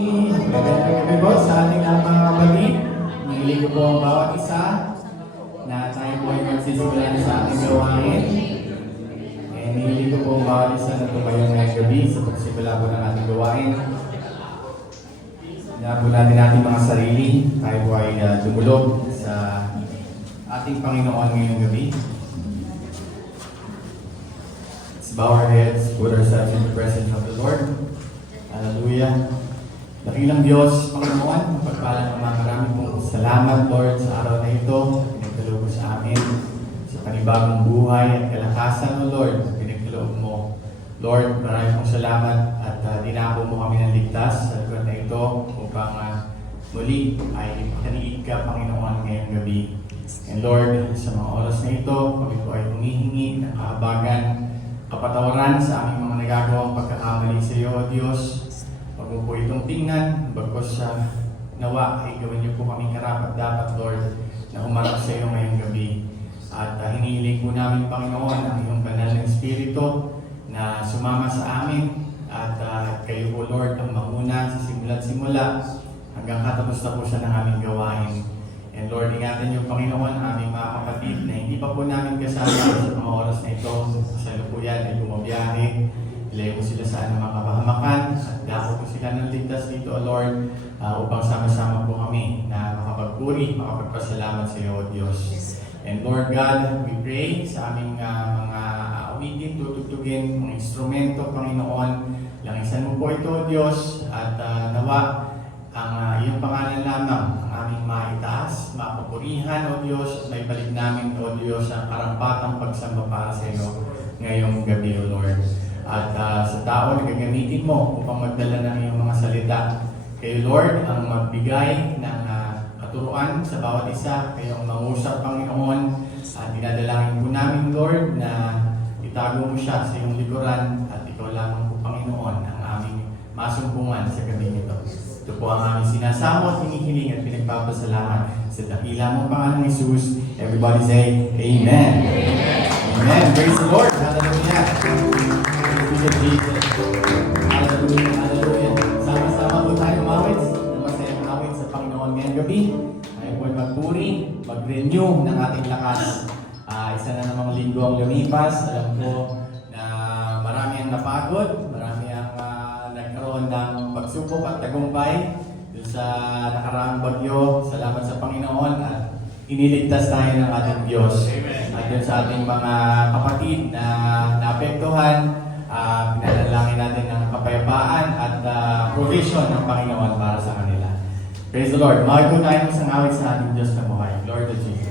Magandang gabi po sa ating mga kapatid. Nililig ko po ang bawat isa na tayo po ay magsisimula na sa ating gawain. Nililig ko po ang bawat isa na tumayo ngayong gabi sa pagsimula po ng ating gawain. Hinapo natin ating mga sarili. Tayo po ay dumulog sa ating Panginoon ngayong gabi. Let's bow our heads, put ourselves in the presence of the Lord. Hallelujah. Dakilang Diyos, Panginoon, pagpalang naman marami pong salamat, Lord, sa araw na ito, sa pinagkaloob sa amin, sa panibagong buhay at kalakasan mo, Lord, sa pinagkaloob mo. Lord, marami pong salamat at dinako mo kami ng ligtas sa lugar na ito upang muli ay makaniig ka, Panginoon, ngayong gabi. And Lord, sa mga oras na ito, kami po ay humihingi ng kahabagan, kapatawaran sa aming mga nagagawang pagkakamali sa iyo, O Diyos. Huwag mo po itong tingnan, bagkos sa nawa ay gawin niyo po kami karapat dapat, Lord, na humarap sa iyo ngayong gabi. At hinihiling po namin, Panginoon, ang iyong banal na Espiritu na sumama sa amin at kayo po, Lord, ang mauna sa simula't simula hanggang katapos na po siya ng aming gawain. And Lord, ingatan niyo, Panginoon, ang aming mga kapatid na hindi pa po namin kasama sa mga oras na ito. Sa lukuyan ay bumabiyahe. Ilayo mo sila sa anumang kapahamakan. At dako po sila ng ligtas dito, O Lord, upang sama-sama po kami na makapagpuri, makapagpasalamat sa iyo, O Diyos. And Lord God, we pray sa aming mga awitin, tutugtugin, mga instrumento, Panginoon. Langisan mo po ito, O Diyos, at nawa ang iyong pangalan lamang ang aming maitaas, mapupurihan, O Diyos, at may balik namin, O Diyos, ang karampatang pagsamba para sa iyo ngayong gabi, O Lord. At sa tao na gagamitin mo upang magdala ng iyong mga salita. Kayo, Lord, ang magbigay ng katuruan sa bawat isa. Kayo ang mangusap, Panginoon. Dinadalangin po namin, Lord, na itago mo siya sa iyong likuran at ikaw lamang po, Panginoon, ang aming masumpungan sa gabi nito. Ito po ang aming sinasamo at hinihiling at pinagpapasalamat sa dakila mong Panginoong Jesus. Everybody say, Amen. Amen. Amen. Praise the Lord. Hallelujah. Jesus. Hallelujah. Hallelujah. Sama-sama po tayo umawit ng masayang awit sa Panginoon ngayong gabi. Tayo po ay magpuri, mag-renew ng ating lakas. Isa na namang linggo ang lumipas. Alam ko na marami ang napagod, marami ang nagkaroon ng pagsubok at tagumpay dun sa nakaraang bagyo. Salamat sa Panginoon at iniligtas tayo ng ating Diyos. At yun sa ating mga kapatid na naapektuhan, pinadalangin natin ng kapayapaan at provision ng Panginoon para sa kanila. Praise the Lord. Mahal po tayo isang awit sa ating Diyos na buhay. Lord of Jesus.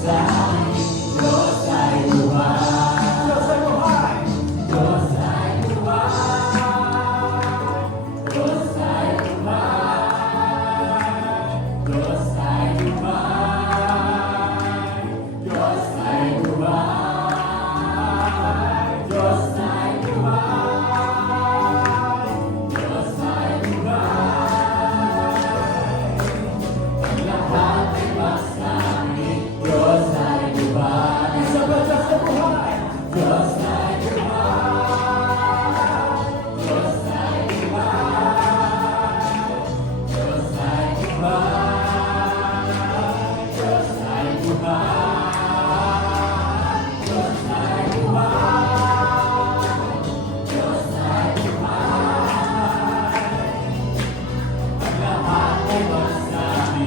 sa akin, Diyos ay buhay. Diyos ay buhay. Diyos ay buhay. Diyos ay buhay. Diyos ay buhay. Diyos ay buhay. Diyos ay buhay. Diyos ay buhay. Ang lahat ay masabi, Diyos ay buhay. Isa ba Diyos ay buhay? Diyos ay buhay. Diyos ay buhay. Diyos ay buhay. Diyos ay buhay. Diyos ay buhay. Diyos ay buhay. Ang lahat ay masabi,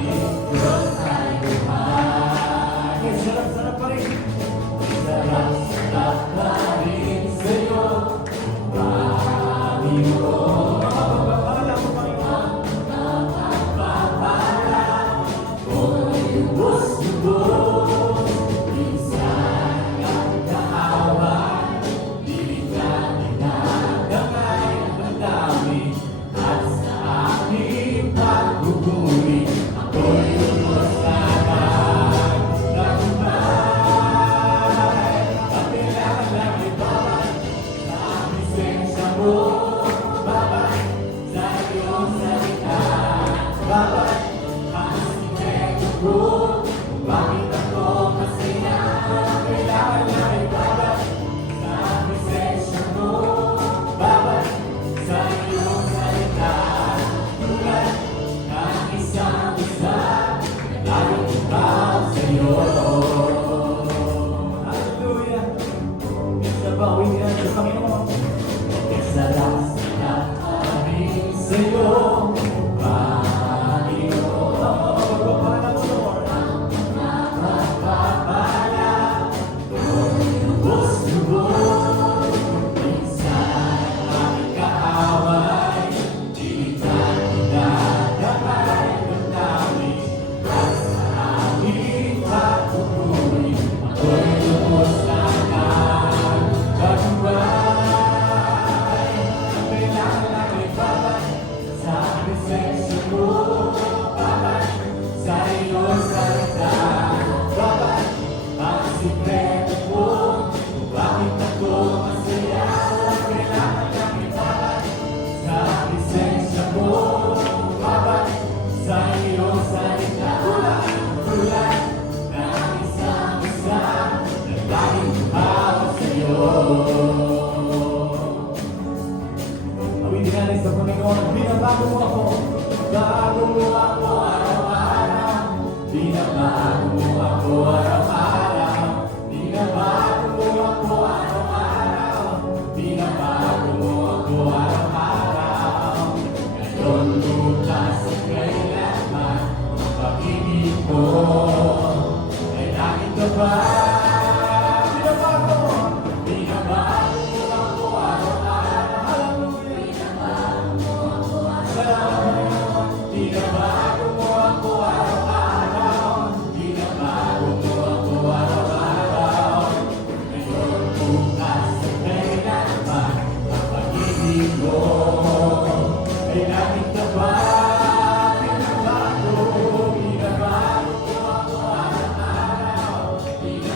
Diyos ay buhay. Okay, sarap-sarap pa rin. Sarap-sarap pa rin sa'yo, Panginoon. Mapapapala mo, Panginoon. Mapapapala ko lubos-lubos. Minsan ang kaaway, di ka dinadamay ang dami. At sa aking pagpupuri, ako'y lubos na nagtagumpay. At kailangan lang ibabay sa presensya mo, babay sa iyong salita, babay ang sikreto ko, kung bakit ako masaya. Kailangan lang ibabay sa presensya mo, babay sa iyong salita, tulad ng isang isa, laging ikaw sa'yo. Hallelujah! Isa ba uwihan sa Panginoon? Sarap-sarap aming sa'yo, Panginoon. Mapapapala mo, Lord. Mapapapala ko'y lubos-lubos. Minsan ang kaaway, di ka dinadamay ng dami. At sa aking pagpupuri, ako'y lubos na nagtagumpay. Ang kailangan lang ibabay sa presensya mo, babay sa iyong salita, babay ang sikreto mo, kung bakit ako masaya. Ang kailangan lang ibabay sa presensya mo, babay sa iyong salita, tulad ng isang isa, nagdating buhaw sa'yo. Awitin natin sa Panginoon, binabago mo ako, bago mo ako araw-araw. Binabago mo ako araw-araw. Binabago mo ako araw-araw. Binabago mo ako araw-araw. Ngayon bukas at kailanman, ang pag-ibig mo ay langit ka ba? Binabago mo. Binabago mo ako araw-araw. Hallelujah. Salamat, Panginoon. Binabago mo ako araw-araw. Binabago mo ako araw-araw. Ngayon bukas at kailanman, ang pag-ibig mo ay langit ka ba? Binabago mo ako araw-araw. Binabago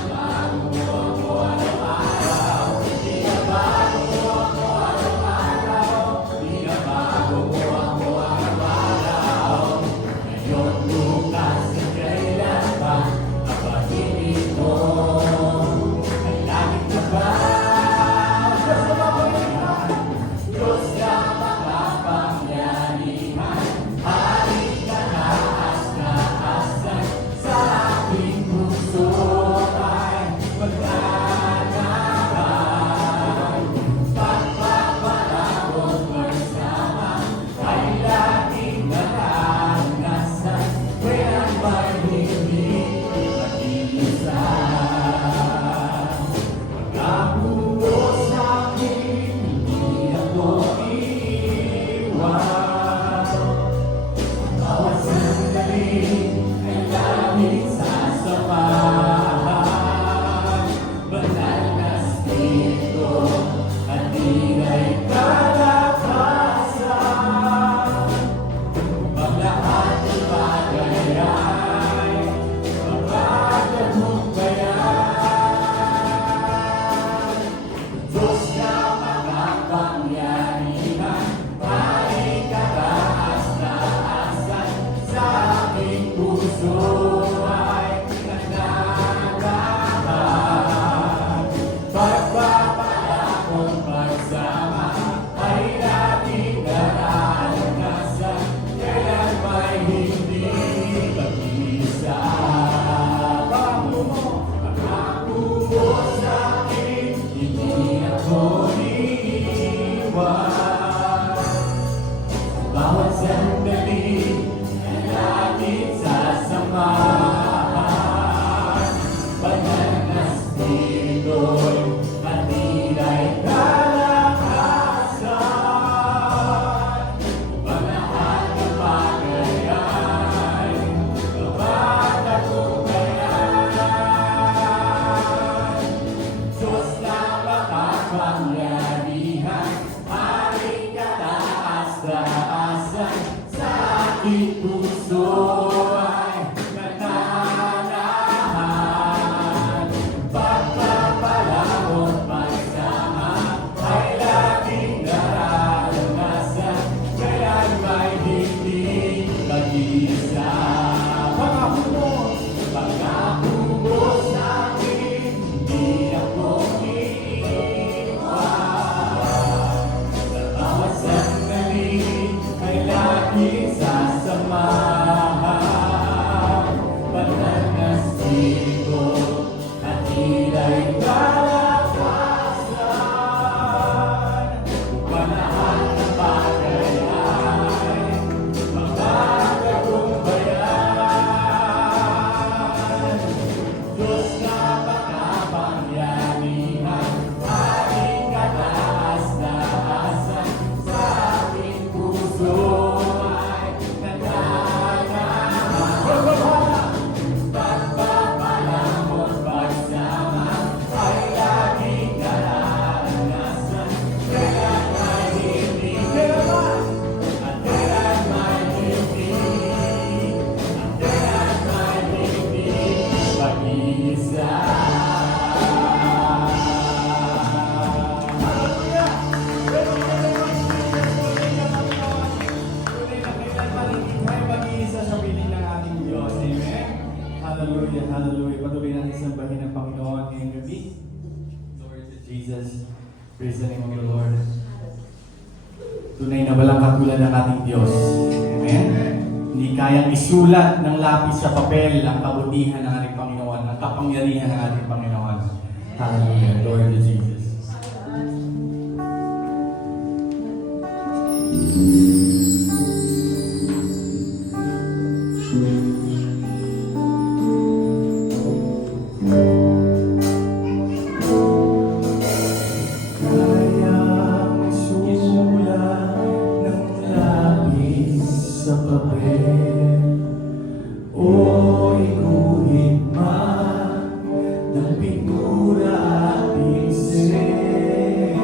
mag-isa. Hallelujah! Tunay na kailanman hindi tayo mag-iisa sa piling ng ating Diyos. Amen? Hallelujah, hallelujah. Patuloy natin sambahin ang Panginoon ngayong gabi. Glory to Jesus. Praise the name of the Lord. Tunay na walang katulad ng ating Diyos. Amen? Hindi kayang isulat ng lapis sa papel ang kabutihan ng ating Panginoon, ang kapangyarihan ng ating Panginoon. Hallelujah. Glory to Jesus. Kayang isulat ng lapis sa papel o iguhit man ng pintura at pinsel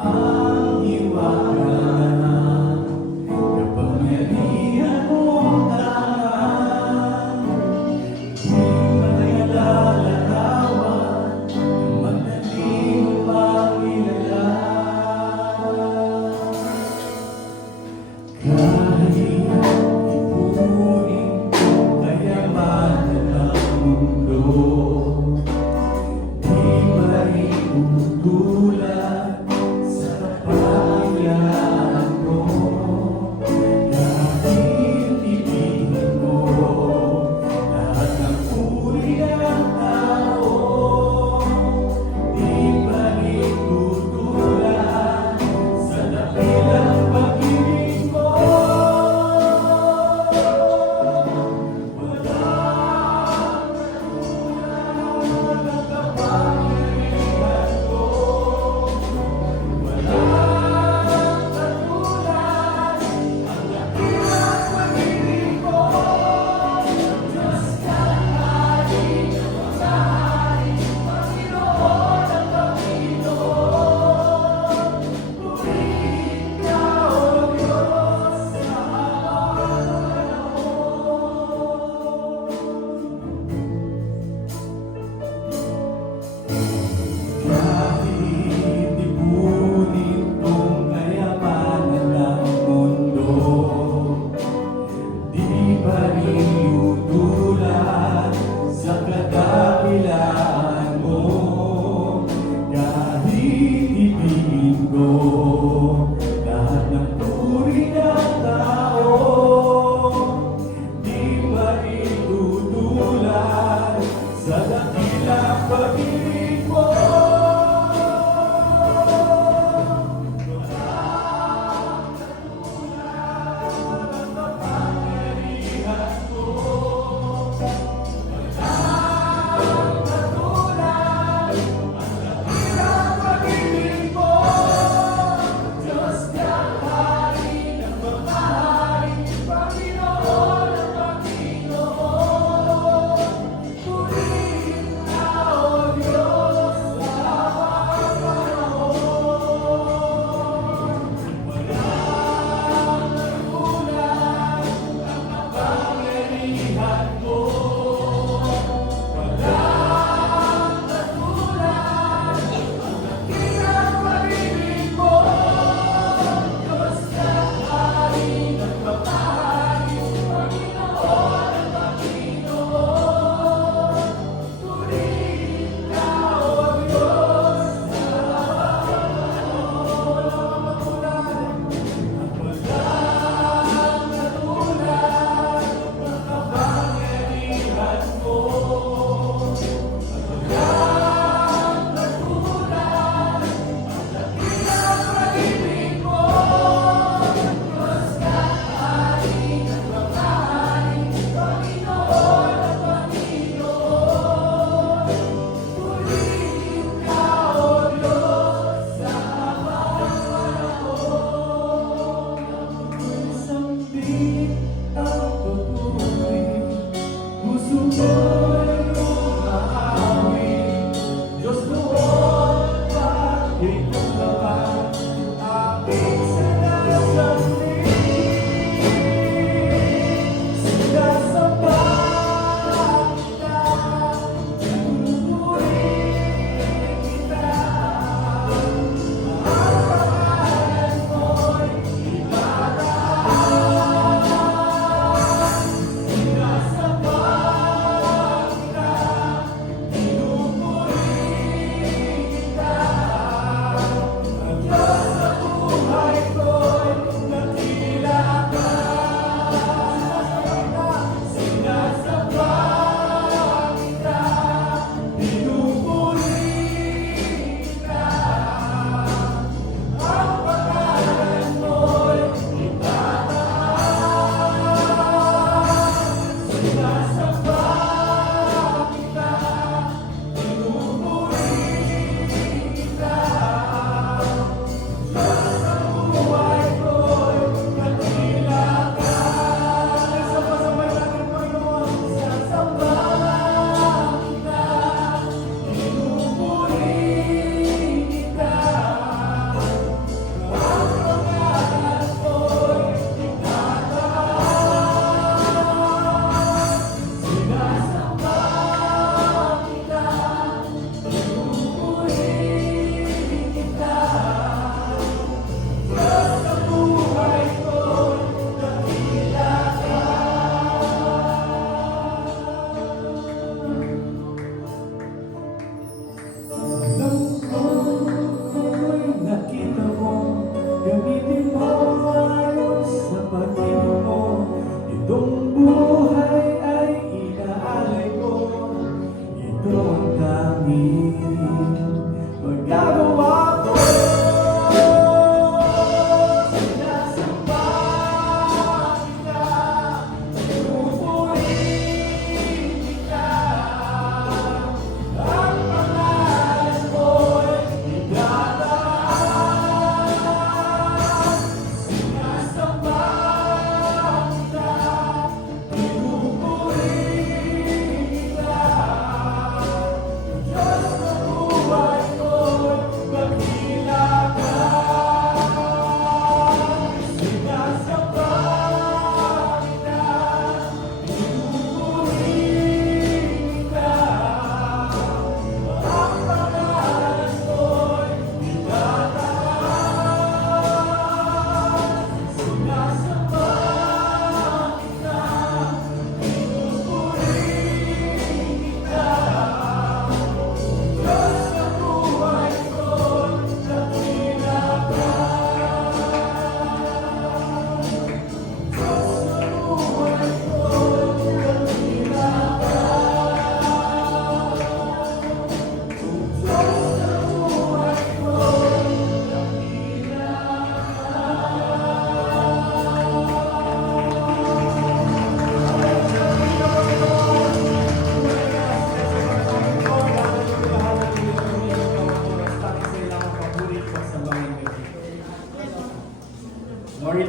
ang iwanan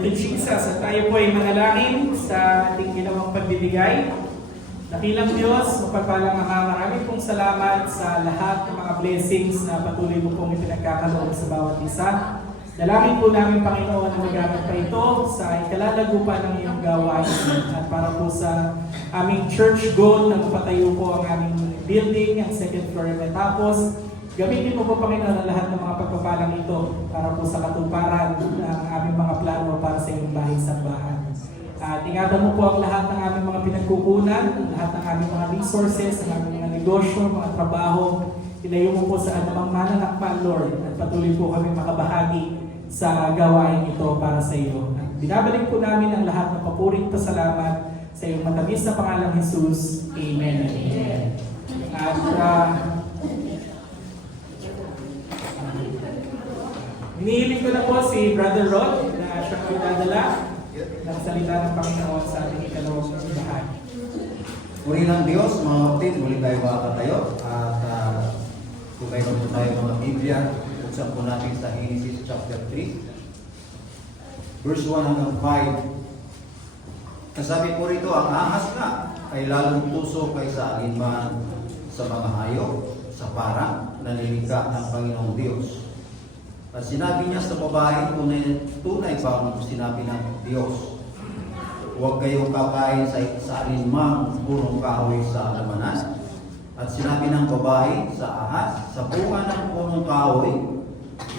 to Jesus. At tayo po ay manalangin sa ating ginawang pagbibigay. Dakilang Diyos, mapagpalang marami pong salamat sa lahat ng mga blessings na patuloy mo pong ipinagkakaloob sa bawat isa. Dalangin po namin, Panginoon, na magamit pa ito sa ikalalago pa ng iyong gawain at para po sa aming church goal na mapatayo po ang aming building, ang second floor na tapos. Gamitin mo po, Panginoon, ang lahat ng mga pagpapalang ito para po sa katuparan ng aming mga plano para sa iyong bahay-sambahan. At ingatan mo po ang lahat ng aming mga pinagkukunan, ang lahat ng aming mga resources, ang aming mga negosyo, mga trabaho. Ilayo mo po sa anumang mananakpan, Lord, at patuloy po kami makabahagi sa gawain ito para sa iyo. At binabalik po namin ang lahat ng papuring pasalamat sa iyong matamis na pangalang Jesus. Amen. Amen. At hinihiling ko na po si Brother Rod na siya ko dadala ng salita ng Panginoon sa ating ikalawang bahagi. Puri ng Diyos, mga kapatid, muli tayo makakatayo at kung kayo po tayo mga Biblia, buksan po natin sa Genesis chapter 3, verse 1 hanggang 5. Nasabi po rito, ang ahas nga ay lalong puso kaysa alinman sa mga hayop, sa parang nalilikha ng Panginoong Diyos. At sinabi niya sa babae, tunay bang sinabi ng Diyos, huwag kayong kakain sa alinmang punong kahoy sa alamanan. At sinabi ng babae sa ahas, sa bunga ng punong kahoy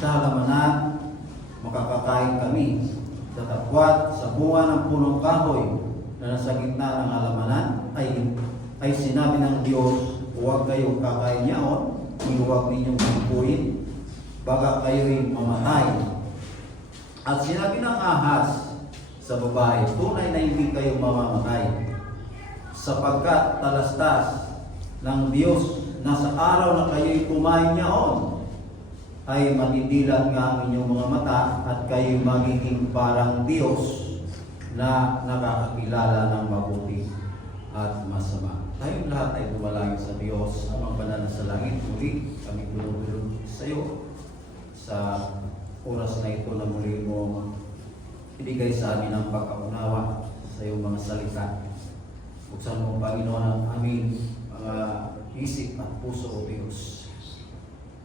sa alamanan, makakakain kami. Datapwat sa bunga ng punong kahoy na nasa gitna ng alamanan, ay sinabi ng Diyos, huwag kayong kakain niyaon, huwag ninyong hipuin, baga kayo'y mamatay. At sinabi ng ahas sa babae, tunay na hindi kayo mamamatay, sapagkat talastas ng Diyos na sa araw na kayo'y kumain niyaon, ay matidilat nga ang inyong mga mata at kayo'y magiging parang Diyos na nakakakilala ng mabuti at masama. Tayong lahat ay tumalangin sa Diyos, amang banal na sa langit. Muli kami tulong-tulong sa iyo sa oras na ito na muli mo ibigay sa amin ang pagkaunawa sa iyong mga salita. Buksan mo, Panginoon, ang aming mga isip at puso, O Diyos.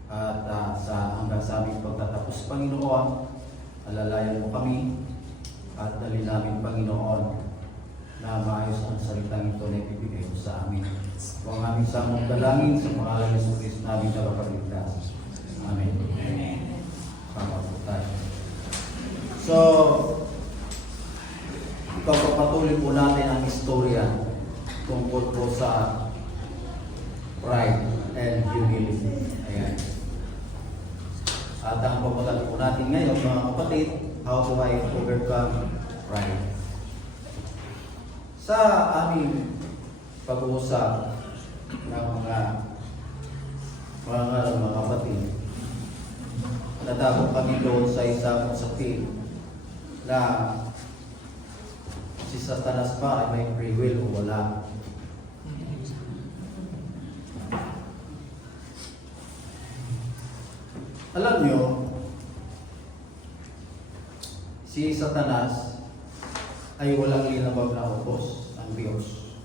At hanggang sa aming pagtatapos, Panginoon, alalayan mo kami at dali namin, Panginoon, na maayos ang salitang ito na ibibigay mo sa amin. Huwag aming samong dalangin sa pangalan ni Jesus namin na kapagligtas. Amen. Amen. So, ipapatuloy po natin ang istorya tungkol po sa pride and humility. Ayan. At ang papunta po natin ngayon, mga kapatid, how do I overcome pride? Sa aming pag-uusap ng mga kapatid, natapos kami doon sa isang usapin na si Satanas ba ay may free will o wala. Alam nyo, si Satanas ay walang linabag na utos ang Diyos.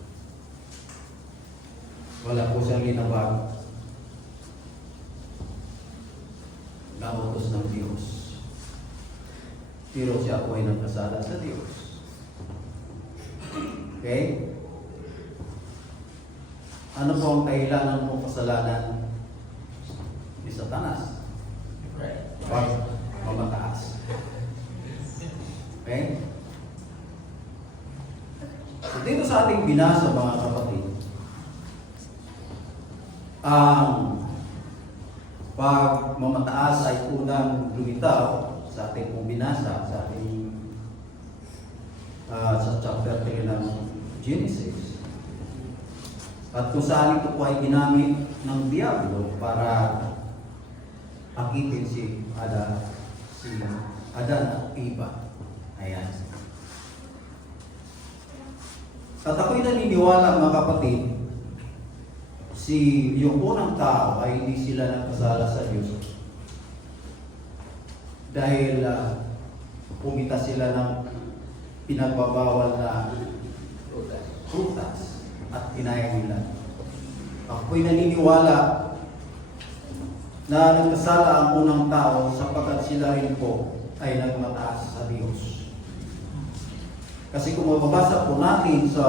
Wala po siyang linabag na utos ng Diyos. Pero siya po ay nagkasala sa Diyos. Okay? Ano po ang kailangan mo kasalanan ni Satanas? Pag mamataas. Okay? So dito sa ating binasa, mga kapatid, ang pag mamataas ay unang lumitaw sa ating pong binasa, sa ating sa chapter 3 ng Genesis. At kung saan ito po ay ginamit ng Diablo para akitin si Adan at Eva. Ayan. At ako'y naniniwala, mga kapatid, yung unang tao ay hindi sila nagkasala sa Diyos. Dahil pumita sila ng pinagbabawal na prutas at kinaya nila. Ako'y naniniwala na nagkasala ang unang tao sapagkat sila rin po ay nagmataas sa Diyos. Kasi kung mababasa po natin sa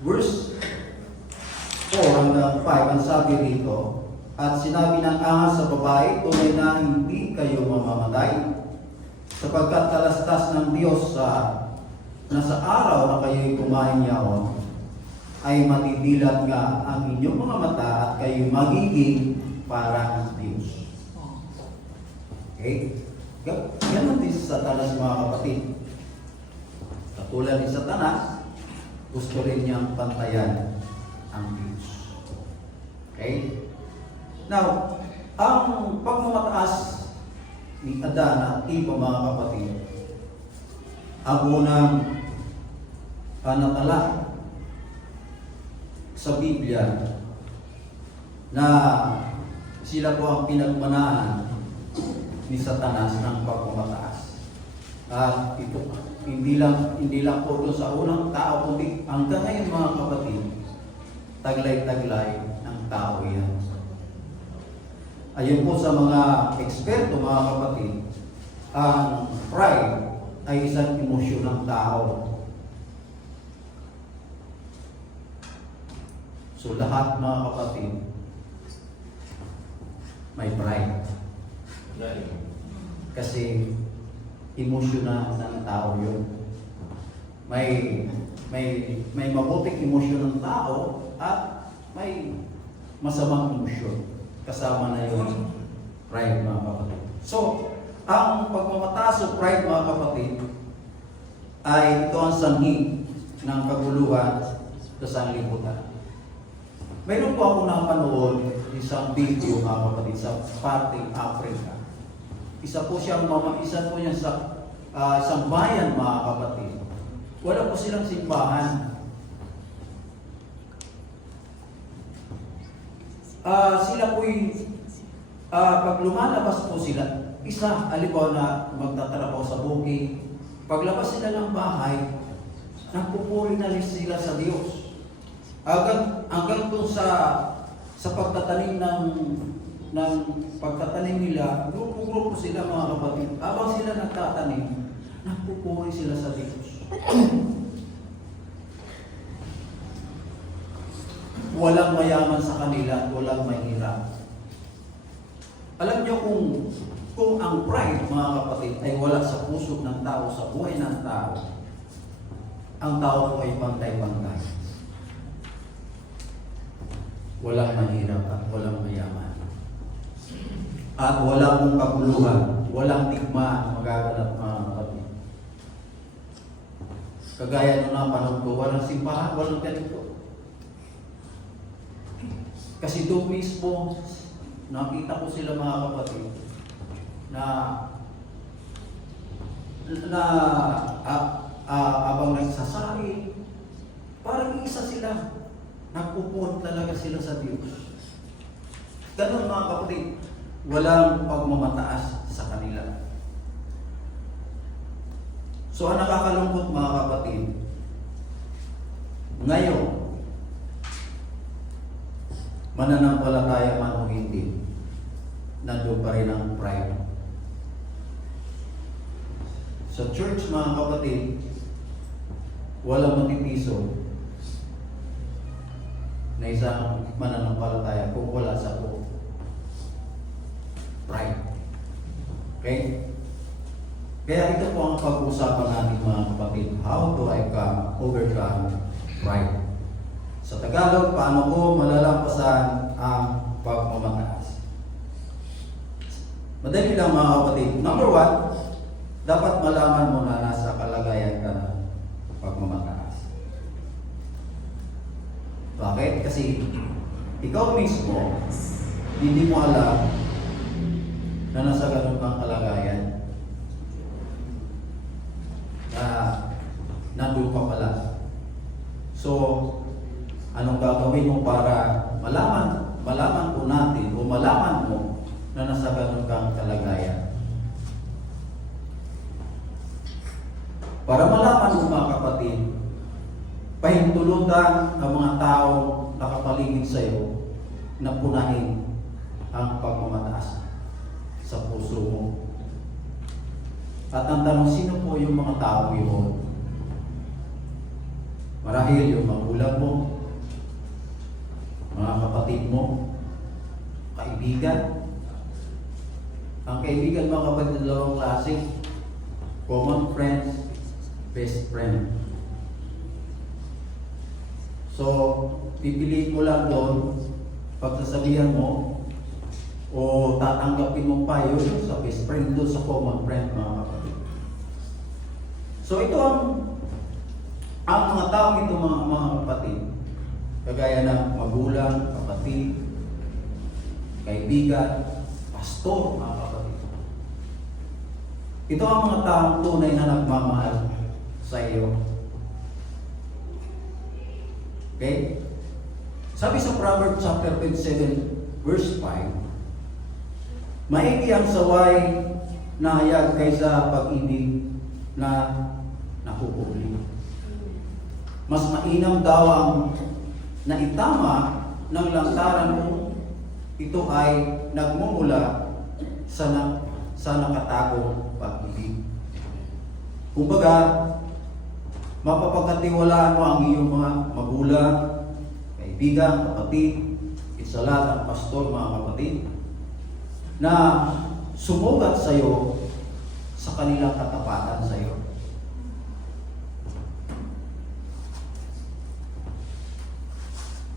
verse 4 hanggang 5, ang sabi rito, at sinabi ng ahas sa babae, tunay na hindi kayo mamamatay, sapagkat talastas ng Diyos na sa araw na kayo'y kumain niyaon, ay matidilat nga ang inyong mga mata at kayo magiging parang Diyos. Okay? Ganon din sa Satanas, mga kapatid. Katulad ni Satanas, gusto rin niyang pantayan ang Diyos. Okay? Now, ang pagmamataas ni Adan at Eva, mga kapatid, ang unang panatala sa Biblia na sila po ang pinagmanahan ni Satanas ng pagmamataas. At ito, hindi lang po ito sa unang tao, kundi hanggang ngayon, mga kapatid, taglay-taglay ng tao yan. Ayon po sa mga eksperto, mga kapatid, ang pride ay isang emosyon ng tao. So lahat, mga kapatid, may pride. Kasi emosyon ng tao yun. May mabuting emosyon ng tao at may masamang emosyon. Kasama na yung pride, mga kapatid. So, ang pagmamataas o pride, mga kapatid, ay ito ang sanhi ng kaguluhan sa sanlibutan. Mayroon po ako napanood isang video, mga kapatid, sa parting Africa. Isa po niya sa isang bayan, mga kapatid. Wala po silang simbahan. Sila po'y pag lumalabas po sila, isa, alibaw na magtatrabaho sa bukid, paglabas sila ng bahay, nagpupuri na rin sila sa Diyos. Hanggang po sa pagtatanim ng pagtatanim nila, grupo-grupo sila, mga kapatid. Habang sila nagtatanim, nagpupuri sila sa Diyos. Walang mayaman sa kanila, walang mahirap. Alam niyo kung ang pride, mga kapatid, ay wala sa puso ng tao, sa buhay ng tao, ang tao po ay pantay-pantay. Walang mahirap at walang mayaman. At walang kaguluhan, walang digmaan magaganap, mga kapatid. Kagaya nung napanong ko, walang simbahan, walang ganito. Kasi doon mismo, nakita ko sila, mga kapatid, na abang nagsasari, parang isa sila. Nagpupuot talaga sila sa Diyos. Ganun, mga kapatid, walang pagmamataas sa kanila. So, ang nakakalungkot, mga kapatid, ngayon, mananampalataya man o hindi, nandun pa rin ang pride. Sa church, mga kapatid, walang matipiso na isang mananampalataya kung wala sa pride. Okay? Kaya ito po ang pag-uusapan natin, mga kapatid. How do I overcome pride? Sa Tagalog, paano ko malalampasan ang pagmamataas? Madali lang, mga kapatid. Number 1, dapat malaman mo na nasa kalagayan ka ng pagmamataas. Bakit? Kasi ikaw mismo, hindi mo alam na nasa ganun kang kalagayan. Nandun ka pala. So, anong gagawin mo para malaman po natin o malaman mo na nasa ganun kang kalagayan. Para malaman mo mga kapatid, pahintulutan ang mga taong nakapaligid sa iyo na punahin ang pagmamataas sa puso mo. At ang tanong, sino po yung mga tao yun? Marahil yung magulang mo, mga kapatid mo, kaibigan. Ang kaibigan mga kapatid, dalawang klase: common friends, best friend. So, pipiliin mo lang doon, pagsasabihan mo, o tatanggapin mo pa yun sa best friend, doon sa common friend mga kapatid. So, ito ang mga tao ito mga kapatid, kagaya ng magulang, kapatid, kaibigan, pastor, mga kapatid. Ito ang mga taong tunay na nagmamahal sa iyo. Okay? Sabi sa Proverbs chapter 27, verse 5, maigi ang saway na hayag kaysa pag-ibig na nakukubli. Mas mainam daw ang naitama ng lantaran kung ito ay nagmumula sa nakatagong pag-ibig. Kumbaga, mapapagkatiwalaan mo ang iyong mga magulang, kaibigan, kapatid, isa lahat ang pastor, mga kapatid, na sumugat sa iyo sa kanilang katapatan sa iyo.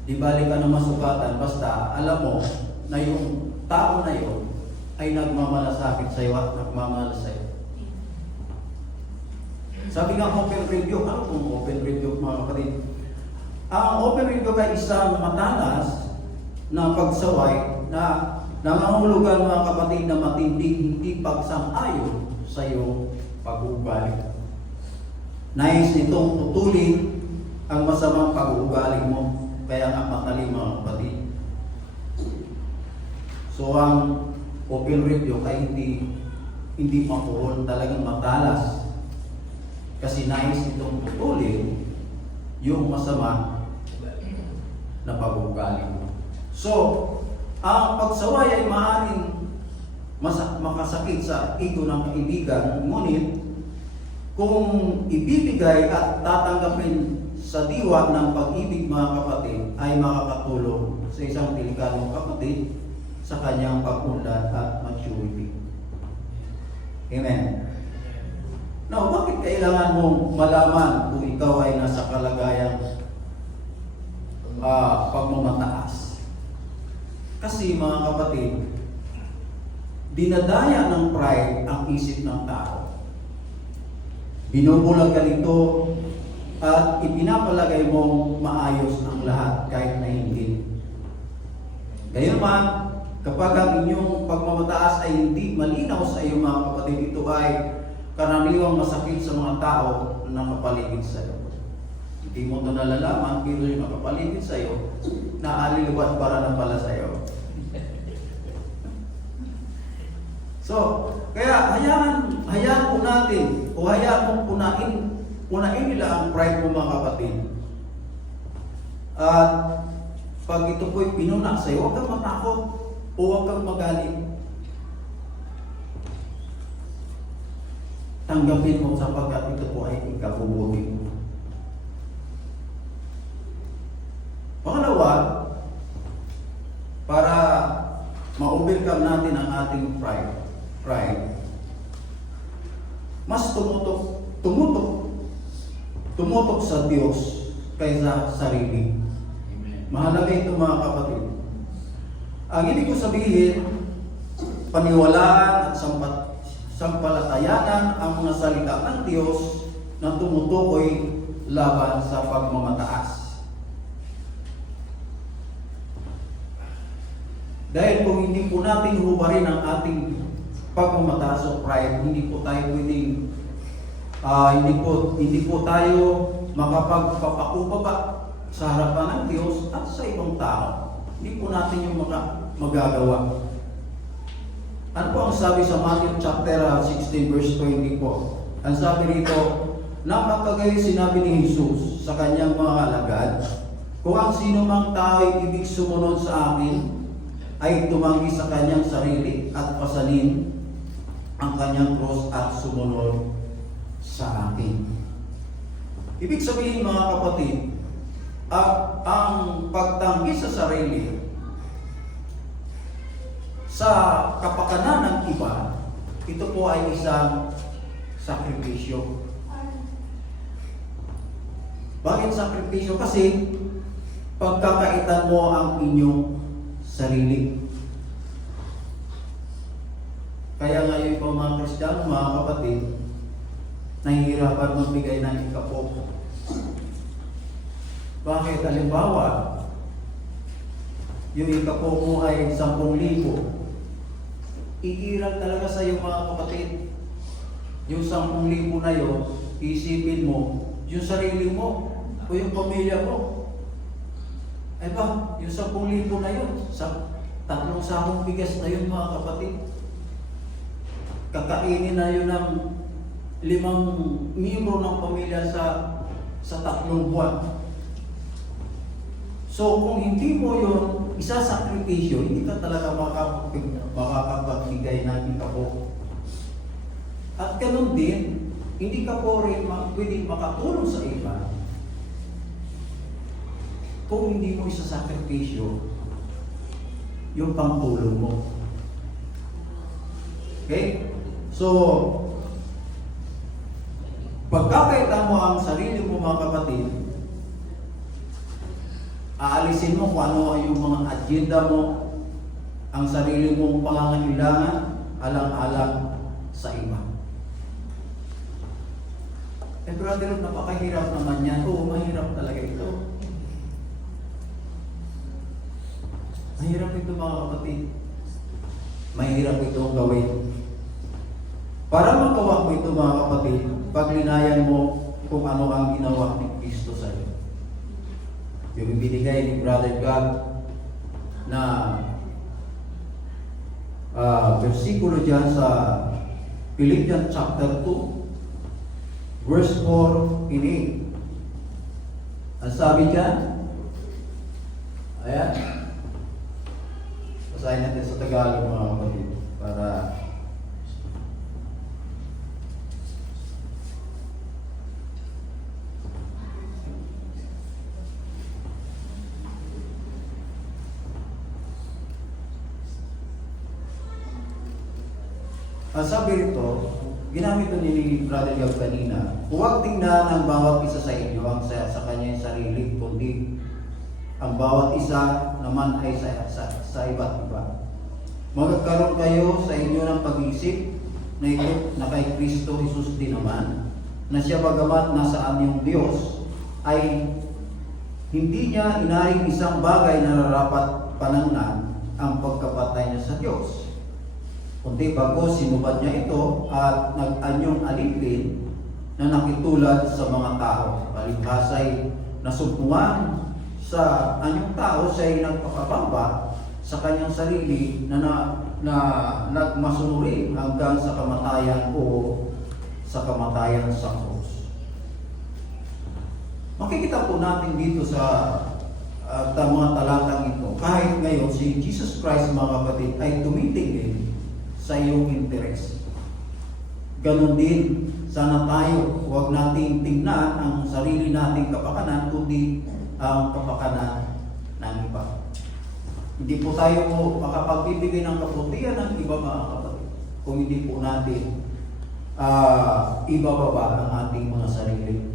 Di balik ka na masukatan, basta alam mo na yung tao na yun ay nagmamalasakit sa iyo at nagmamahal sa iyo. Sabi nga open review, ano kung open review mga kapatid? Ang open review ay isang matalas na pagsaway na nangangahulugan mga kapatid na matinding hindi pagsang-ayon sa iyong pag-uugali. Nais nitong putulin ang masamang pag-uugali mo. Kaya nga matalim mga kapatid. So ang open review ay hindi mapuhon, talagang matalas. Kasi nais itong putulin yung masama na pag-uugali mo. So, ang pagsaway ay maaaring makasakit sa ego ng kaibigan, ngunit kung ibibigay at tatanggapin sa diwa ng pag-ibig mga kapatid ay makakatulong sa isang delikadong kapatid sa kanyang pag-unlad at maturity. Amen. Now, bakit kailangan mong malaman kung ikaw ay nasa kalagayang pagmamataas? Kasi mga kapatid, dinadaya ng pride ang isip ng tao. Binubulag ka nito at ipinapalagay mong maayos ang lahat kahit na hindi. Gayunman, kapag ang inyong pagmamataas ay hindi malinaw sa iyo mga kapatid, ito ay karaniwang masakit sa mga tao na nakapaligid sa iyo. Hindi mo ito nalalaman, pero yung nakapaligid sa iyo, naaliliwan para na pala sa iyo. So, kaya hayaan po natin, o hayaan mong punain nila ang pride mo mga kapatid. At pag ito po'y pinuna sa iyo, huwag kang matakot o huwag kang magalit. Tanggapin mo sapagkat ito po ay ikabubuti mo. Pangalawa, para ma-overcome natin ang ating pride, mas tumutok sa Diyos kaysa sarili. Mahalaga ito mga kapatid. Ang ibig ko sabihin, paniwalaan at sampalatayanan ang mga salita ng Diyos na tumutukoy laban sa pagmamataas. Dahil kung hindi po natin hubarin ang ating pagmamataas o pride, hindi po tayo pwedeng hindi po tayo makapagpapakubaba sa harapan ng Diyos at sa ibang tao. Hindi po natin yung magagawa. Ano po ang sabi sa Matthew chapter 16 verse 20 po? Ang sabi rito, napakagayon sinabi ni Jesus sa kanyang mga alagad, kung ang sino mang tao ay ibig sumunod sa akin, ay tumanggi sa kanyang sarili at pasanin ang kanyang cross at sumunod sa akin. Ibig sabihin mga kapatid, ang pagtanggi sa sarili sa kapakanan ng iba, ito po ay isang sakripisyo. Bakit sakripisyo? Kasi pagkakaitan mo ang inyong sarili. Kaya ngayon po mga Kristiyano, mga kapatid, nahihirapan magbigay ng ikapok. Bakit? Halimbawa, yung ikapok mo ay 10,000. Iiral talaga sa iyo mga kapatid. Yung 10,000 na yun, isipin mo, yung sarili mo o yung pamilya mo. Ay ba, yung 10,000 na yun, sa 3 sakong bigas na yun mga kapatid. Kakainin na yun ng 5 miyembro ng pamilya sa 3 buwan. So kung hindi mo yun isasakripisyo, hindi ka talaga makakapagbigay ng ikapok. At ganun din, hindi ka po rin pwedeng makatulong sa iba kung hindi mo isasakripisyo yung pangtulong mo. Okay? So, pagkakaitan mo ang sarili mo mga kapatid, aalisin mo kung ano yung mga agenda mo, ang sarili mong pangangailangan, alang-alang sa iba. Eh brother, napakahirap naman yan. Oo, mahirap talaga ito. Mahirap ito mga kapatid. Mahirap itong gawin. Para magawa mo ito mga kapatid, paglinayan mo kung ano ang ginawa ni Kristo sa iyo. Yung ibinigay ni Brother God na versikulo dyan sa Philippians chapter 2 verse 4 in 8. Ang sabi dyan, ayan, basahin natin sa Tagalog mga kapatid para ang sabi rito, ginamit ito ni Brother Gab kanina, huwag tingnan ang bawat isa sa inyo ang sa kanyang sarili, kundi ang bawat isa naman ay sa iba't iba. Magkakaroon kayo sa inyo ng pag-iisip na ito na kay Kristo Jesus din naman, na siya bagamat nasaan yung Diyos, ay hindi niya inaring isang bagay na narapat panangnan ang pagkapatay niya sa Diyos. Kundi bago sinubad niya ito at nag-anyong alipin na nakitulad sa mga tao. Palibhasa'y nasumpungan sa anyong tao, siya'y nagpakababa sa kanyang sarili na nagmasunuri hanggang sa kamatayan o sa kamatayan sa krus. Makikita po natin dito sa mga talatang ito, kahit ngayon si Jesus Christ mga kapatid ay tumitingin sa iyong interes. Ganon din, sana tayo, huwag nating tingnan ang sarili nating kapakanan, kundi ang kapakanan ng iba. Hindi po tayo makapagbibigay ng kaputihan ng iba mga kapatid, kung hindi po natin ibababa ang ating mga sarili.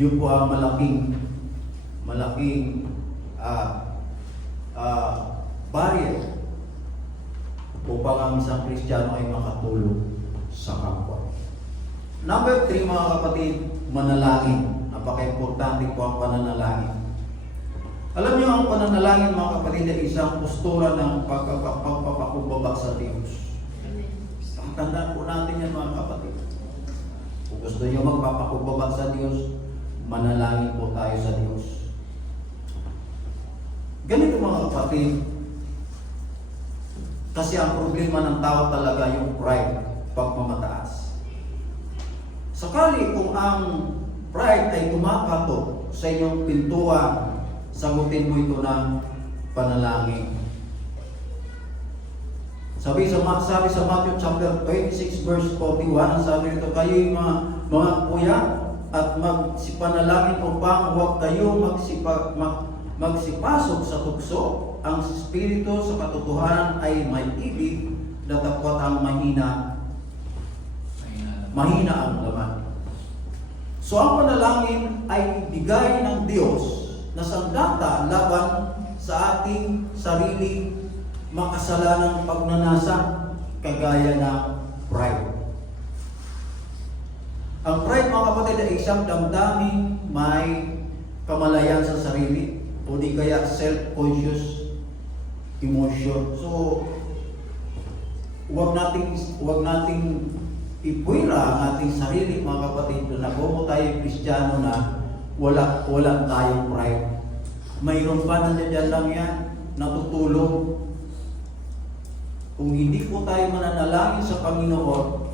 Yun po ang malaking barrier upang ang isang Kristiyano ay makatulong sa kapwa. Number 3 mga kapatid, manalangin. Napaka-importante po ang pananalangin. Alam niyo ang pananalangin mga kapatid ay isang postura ng pagpapakumbaba sa Diyos. Tandaan po natin yan mga kapatid. Kung gusto niyo magpapakumbaba sa Diyos, manalangin po tayo sa Diyos. Ganito mga kapatid, Kasi ang problema ng tao talaga yung pride, pagmamataas. Sakali kung ang pride ay kumakatok sa inyong pintuan, sagutin mo ito ng panalangin. Sabi sa Matthew chapter 26 verse 41, ang sabi nito, kayo'y mga kuya at magsipanalangin upang huwag kayo magsipasok sa tukso. Ang Espiritu sa katotohanan ay may ibig, datapwat ang mahina ang laman. So ang panalangin ay bigay ng Diyos na sandata laban sa ating sariling makasalanang pagnanasa, kagaya ng pride. Ang pride, mga kapatid, ay isang damdaming may kamalayan sa sarili o di kaya self-conscious emotion. So, huwag nating ipuwira ang ating sarili, mga kapatid, na kung tayo Kristiyano na wala tayong pride. Mayroon pa nandiyan lang yan, natutulog. Kung hindi po tayo mananalangin sa Panginoon,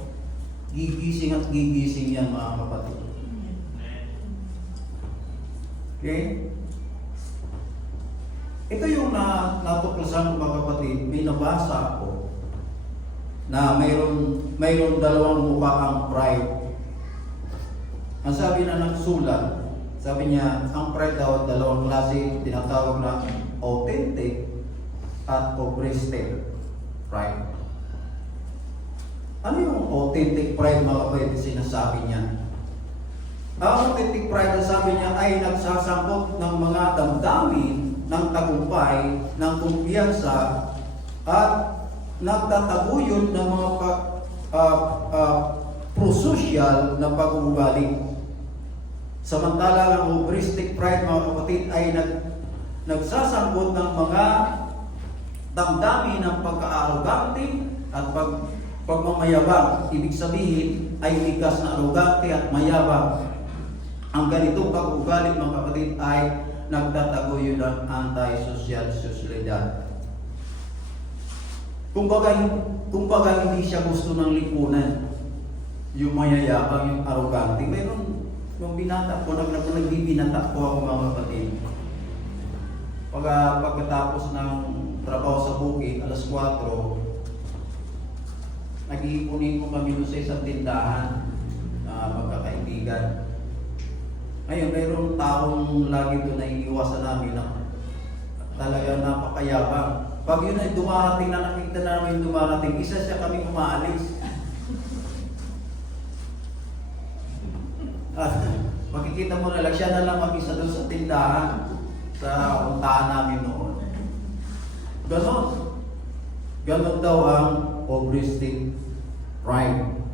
gigising at gigising yan, mga kapatid. Okay? Ito yung natuklasan ko, mga kapatid. May nabasa ako na mayroon dalawang mukha ang pride. Ang sabi na nagsulat, sabi niya, ang pride daw dalawang klase, tinatawag na authentic at hubristic pride. Ano yung authentic pride, mga kapatid, sinasabi niya? Ang authentic pride, sabi niya, ay nagsasangkot ng mga damdamin ng tagumpay, ng kumpiyansa, at nagtataguyod ng mga pro-social na pag-uugali. Samantala, ang hubristic pride, mga kapatid, ay nagsasangkot ng mga damdamin ng pagka-arrogante at pagmamayabang. Ibig sabihin ay likas na arrogante at mayabang. Ang ganitong pag-uugali, mga kapatid, ay nagtataguyod ng anti-social socialidad. Kumbaga hindi siya gusto ng lipunan. Yung mayayabang, yung arrogante. Mayroon yung binata ko, nagbibinata ko ako, mga kapatid. Pagkatapos ng trabaho sa bukid, alas 4, nag-iipunin ko kami doon sa isang tindahan na magkakaibigan. Ngayon, mayroong taong lagi doon na iniwasan namin na talaga napakayabang. Pag yun ay dumarating na nakita namin dumarating, isa siya kami umaalis. Makikita mo na lang, siya na lang mag-isa doon sa tindahan sa untahan namin noon. Ganon daw ang hubristic pride.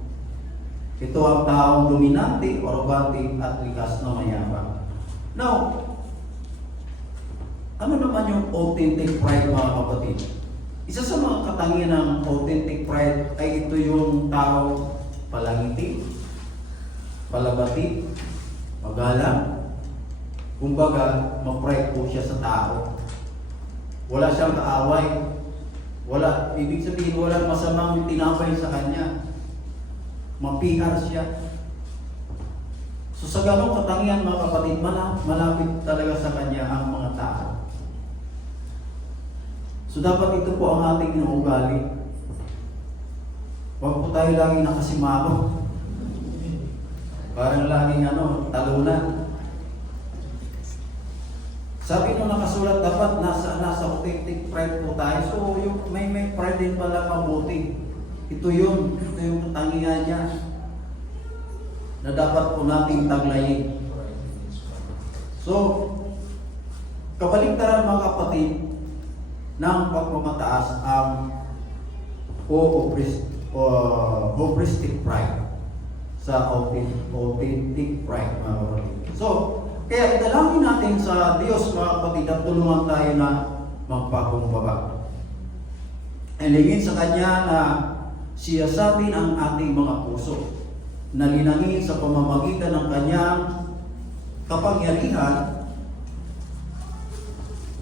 Ito ang taong dominante, arrogante at likas na mayabang. Now, ano naman yung authentic pride, mga kapatid? Isa sa mga katangian ng authentic pride ay ito yung tao palangiti, palabati, magalang. Kumbaga, ma-pride po siya sa tao. Wala siyang kaaway. Ibig sabihin, walang masamang tinapay sa kanya. Ma-PR siya. So sa ganong katangian, mga kapatid, malapit talaga sa kanya ang mga tao. So dapat ito po ang ating inuugali. Huwag po tayo laging nakasimako. Parang laging talunan. Sabi nung nakasulat, dapat nasa authentic pride po tayo. So yung may pride din pala mabuti. Ito yung katangian niya na dapat po nating taglayin. So, kabaligtaran, mga kapatid, ng pagmamataas ang hubristic pride sa authentic pride, mga kapatid. So, kaya idalangin natin sa Diyos, mga kapatid, at tulungan tayo na magpakumbaba. Ilingin sa Kanya na siyasatin ang ating mga puso, na linangin sa pamamagitan ng Kanyang kapangyarihan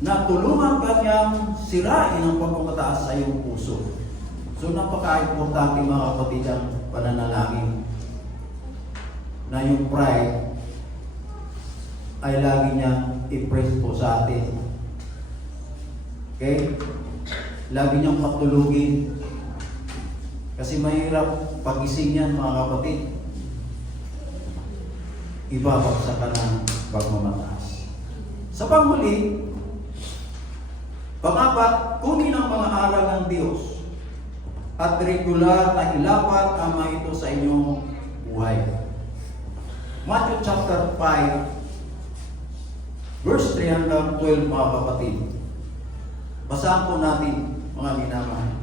na tulungan kanyang sirain ang pagpapataas sa iyong puso. So napaka-importante mga kapatid ang pananalangin na yung pride ay lagi niya i-press po sa atin. Okay? Lagi niyang patulugin. Kasi mahirap pagising yan mga kapatid. Ibabagsak ka ng pagmamataas. Sa panghuli, pangapat, kunin ang mga aral ng Diyos at regular na ilapat ang mga ito sa inyong buhay. Matthew chapter 5, verse 3 hanggang 12 mga kapatid. Basahan po natin mga minamahal.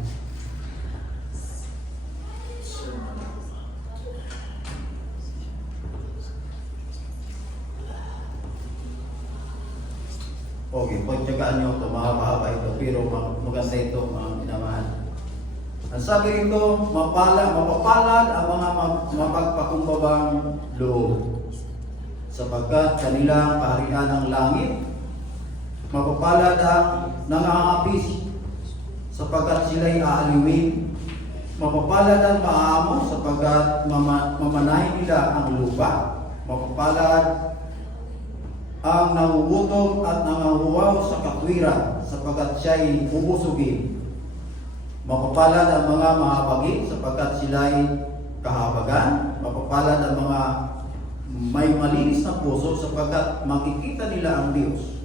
Okay, pagtyagaan nyo ito, mahaba-haba ito, pero maganda ito mga minamahal. Ang sabi rito, mapapalad ang mga mapagpakumbabang loob, sapagkat kanilang kaharian ng langit. Mapapalad ang nangangapis, sapagkat sila'y aaliwin. Mapapalad ang maamo, sapagkat mamanahin nila ang lupa. Mapapalad ang nangugutom at nanganguwaw sa katwiran, sapagkat siya'y bubusugin. Mapapalad ang mga mahabagin, sapagkat sila'y kahabagan. Mapapalad ang mga may malinis na puso, sapagkat makikita nila ang Diyos.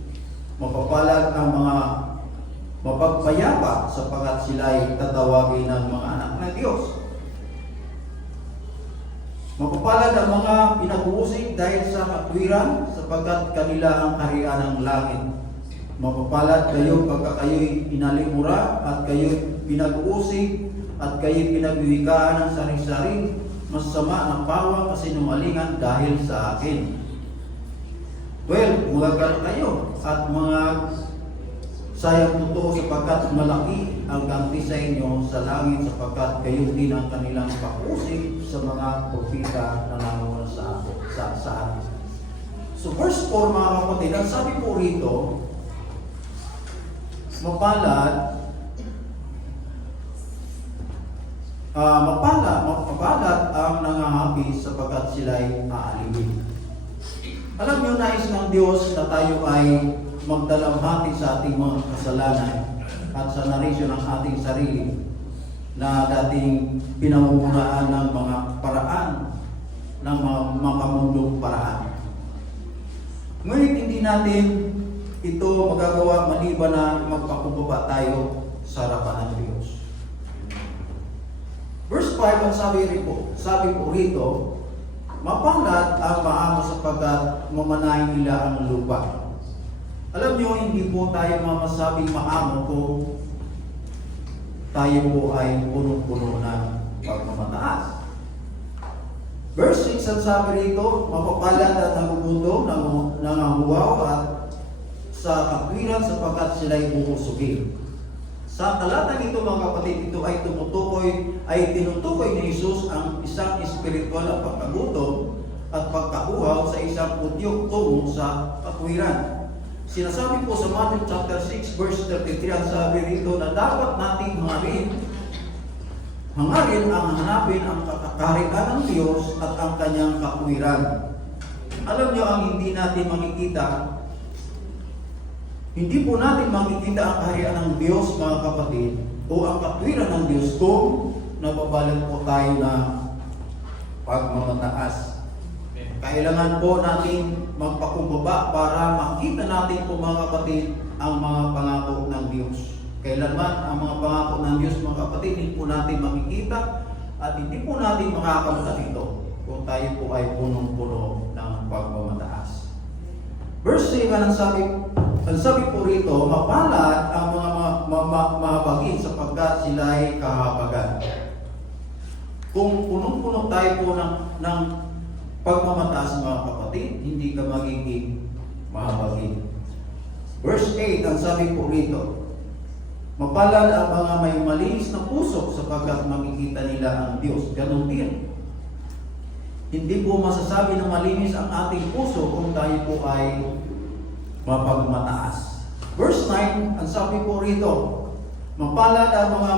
Mapapalad ang mga mapagpayapa, sapagkat sila'y tatawagin ng mga anak ng Diyos. Mapapalad ang mga pinag-uusig dahil sa katwiran, sapagkat kanila ang kaharian ng langit. Mapapalad kayo pagka kayo'y inalimura at kayo'y pinag-uusig at kayo'y pinagwiwikaan ng sari-sari, masama ng pawang kasinungalingan dahil sa akin. Well, magagal kayo at mga sayang totoo, sapagkat malaki ang ganti sa inyo sa langit, sapagkat kayo din ang kanilang pakusig sa mga propeta na nangungunan sa atin. So verse 4 mga kapatid, ang sabi po rito, mapalad ang nangangapis, sapagkat sila'y aalibin. Alam niyo, nais ng Diyos na tayo ay magdalamhati sa ating mga kasalanan at sa narisyon ng ating sarili na dating pinamumulaan ng mga paraan, ng mga makamundong paraan. Ngunit hindi natin ito magagawa maliban na magpakumbaba tayo sa harapan ng Diyos. Verse 5 ang sabi po rito, mapalad ang maamo, sapagkat mamanahin nila ang lupa. Alam niyo, hindi po tayo mamasabing maamo kung tayo po ay punong-puno ng pagmamataas. Verse 6 ang sabi rito, mapapalad at nagugutom, nanganguwaw at sa katwiran, sapagkat sila'y bubusugin. Sa talatang ito mga kapatid, ito ay tinutukoy ni Jesus ang isang espiritual na pagkagutom at pagkauhaw sa isang putyok tungo sa katwiran. Sinasabi po sa Matthew chapter 6 verse 33 ang sabi rito na dapat nating hangarin ang hanapin ang kaharian ng Diyos at ang kanyang katwiran. Alam niyo, ang hindi natin makikita, hindi po natin makikita ang kaharian ng Diyos mga kapatid o ang katwiran ng Diyos kung nababalot po tayo na pagmamataas. Kailangan po natin magpakumbaba para makita natin po mga kapatid ang mga pangako ng Diyos. Kailanman ang mga pangako ng Diyos mga kapatid, hindi po natin makikita at hindi po natin makakamta ito kung tayo po ay punong-puno ng pagmamataas. Verse 7 ang sabi po rito, mapalad ang mga mahabagin, sapagkat sila ay kahabagan. Kung punong-puno tayo po ng pagmamataas mga kapatid, hindi ka magiging mahabagin. Verse 8, ang sabi po rito, mapalad ang mga may malinis na puso, sapagkat makikita nila ang Diyos. Ganon din. Hindi po masasabi na malinis ang ating puso kung tayo po ay mapagmataas. Verse Verse 9, ang sabi po rito, mapalad ang mga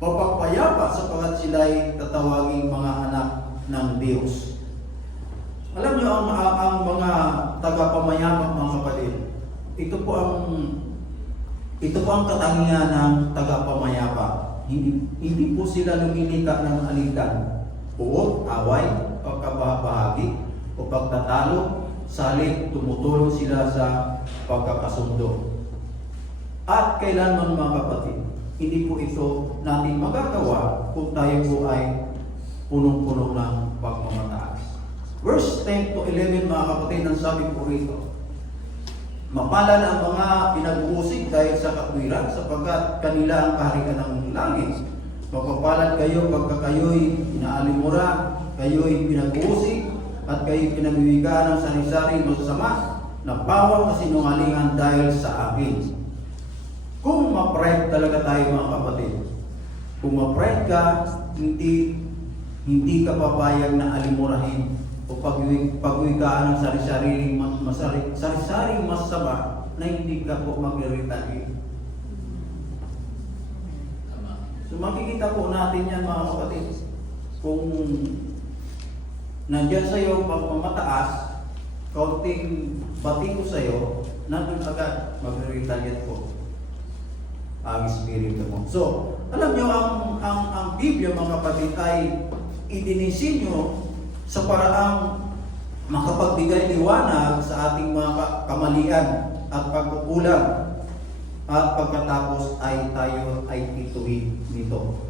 mapagpayapa sapagkat sila ay tatawaging mga anak ng Diyos. Alam niyo ang mga tagapamayaman, mga kapatid, ito po ang katangian ng tagapamayapa. Hindi po sila lumilika ng alitan, puot, away, pagkabahagi o pagtatalo, salit tumutulong sila sa pagkakasundo. At kailanman, mga kapatid, hindi po ito natin magagawa kung tayo po ay punong-puno ng pagmamataas. Verse 10 to 11, mga kapatid, ang sabi po rito, mapalad ang mga pinag-uusig dahil sa katwiran, sapagkat kanila ang kaharian ng langit. Mapapalad kayo pagka kayo'y inaalimura, kayo'y pinag-uusig, at kayo'y pinagwiwigaan ng sari-sari masasama, na bawang kasinungalingan dahil sa akin. Kung ma-pride talaga tayo, mga kapatid, kung ma-pride ka, hindi ka papayag na alimurahin o pagwigaan ng sari-saring masama na hindi ka po magre-retaliate. So makikita po natin yan, mga kapatid, kung nandyan sa iyo pagmamataas, kaunting bati ko sa iyo, nandun agad magre-retaliate po ang espiritu mo. So, alam nyo, ang Biblia, mga kapatid, ay idinisinyo sa paraang makapagbigay liwanag sa ating mga kamalian at pagkukulang, at pagkatapos ay tayo ay tituhin nito.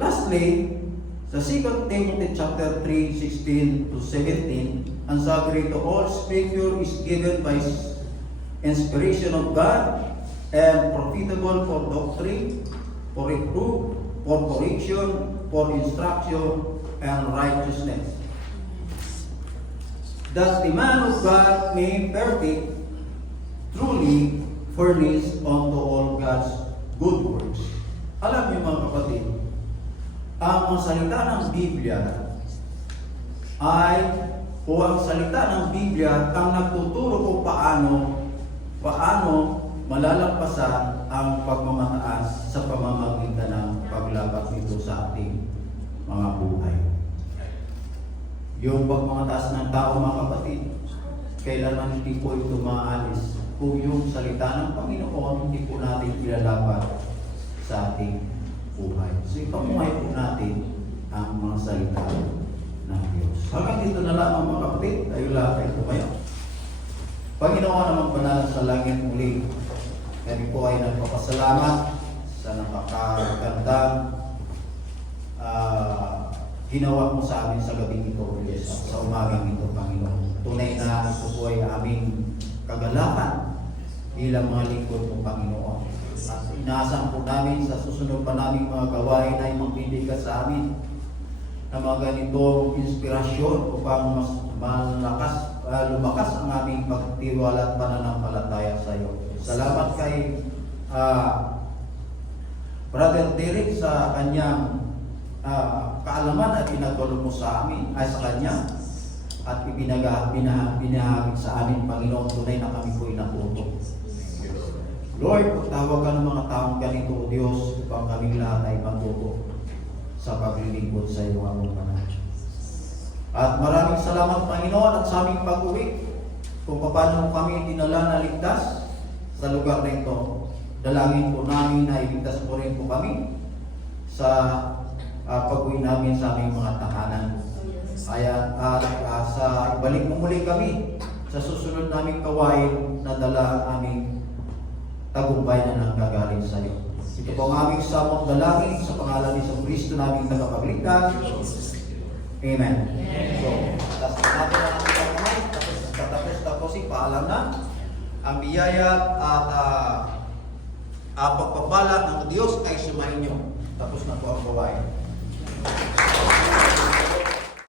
Lastly, sa 2 Timothy chapter 3, 16 to 17, ang sabi rito, all scripture is given by inspiration of God and profitable for doctrine, for reproof, for correction, for instruction, and righteousness, that the man of God may perfect, truly furnished unto all God's good works. Alam niyo, mga kapatid, ang salita ng Biblia ang salita ng Biblia ang nagtuturo kung paano malalampasan ang pagmamataas sa pamamagitan ng paglapat nito sa ating mga buhay. Yung pagmamataas ng tao, mga kapatid, kailanman hindi po ito maaalis kung yung salita ng Panginoon hindi po natin ilalapat sa ating buhay. So ipamuhay po natin ang mga salita ng Diyos. Hanggang dito na lang, mga kapatid, tayo lahat ay tumayo. Panginoon naman banal sa langit muli, kami po ay nagpapasalamat sa napakagandang ginawa mo sa amin sa gabing ito, sa umagang ito, Panginoon. Tunay na ito po ay aming kagalakan bilang mga lingkod mo, Panginoon. At inaasahan po namin sa susunod pa naming mga gawain ay magbibigay sa amin ng mga ganitong inspirasyon upang mas lumakas ang aming pagtiwala at pananampalataya sa iyo. Salamat kay Brother Derek sa kanyang kaalaman at pinagdulong mo sa amin ay sa kanya at binahagi sa amin, Panginoon. Tunay na kami po inaputo. Lord, pagtawag ka ng mga taong ganito, O Diyos, upang kaming lahat ay matuto sa paglilingkod sa iyo, among Panginoon. At maraming salamat, Panginoon, at sa aming pag-uwi kung paano mo kami dinala na ligtas sa lugar na ito. Dalangin po namin na iligtas po rin po kami sa pag-uwi namin sa aming mga tahanan. Sa ibalik mo muli kami sa susunod naming kawain na dala ang aming tagumpay na nanggagaling sa iyo. Ito po ang aming samot dalangin sa pangalan ni Kristo naming tagapagligtas. Amen. So, tapos natin ang ating kamay, tapos paalam na ang biyaya at pagpapala ng Diyos ay sumainyo. Tapos na po ang gawain.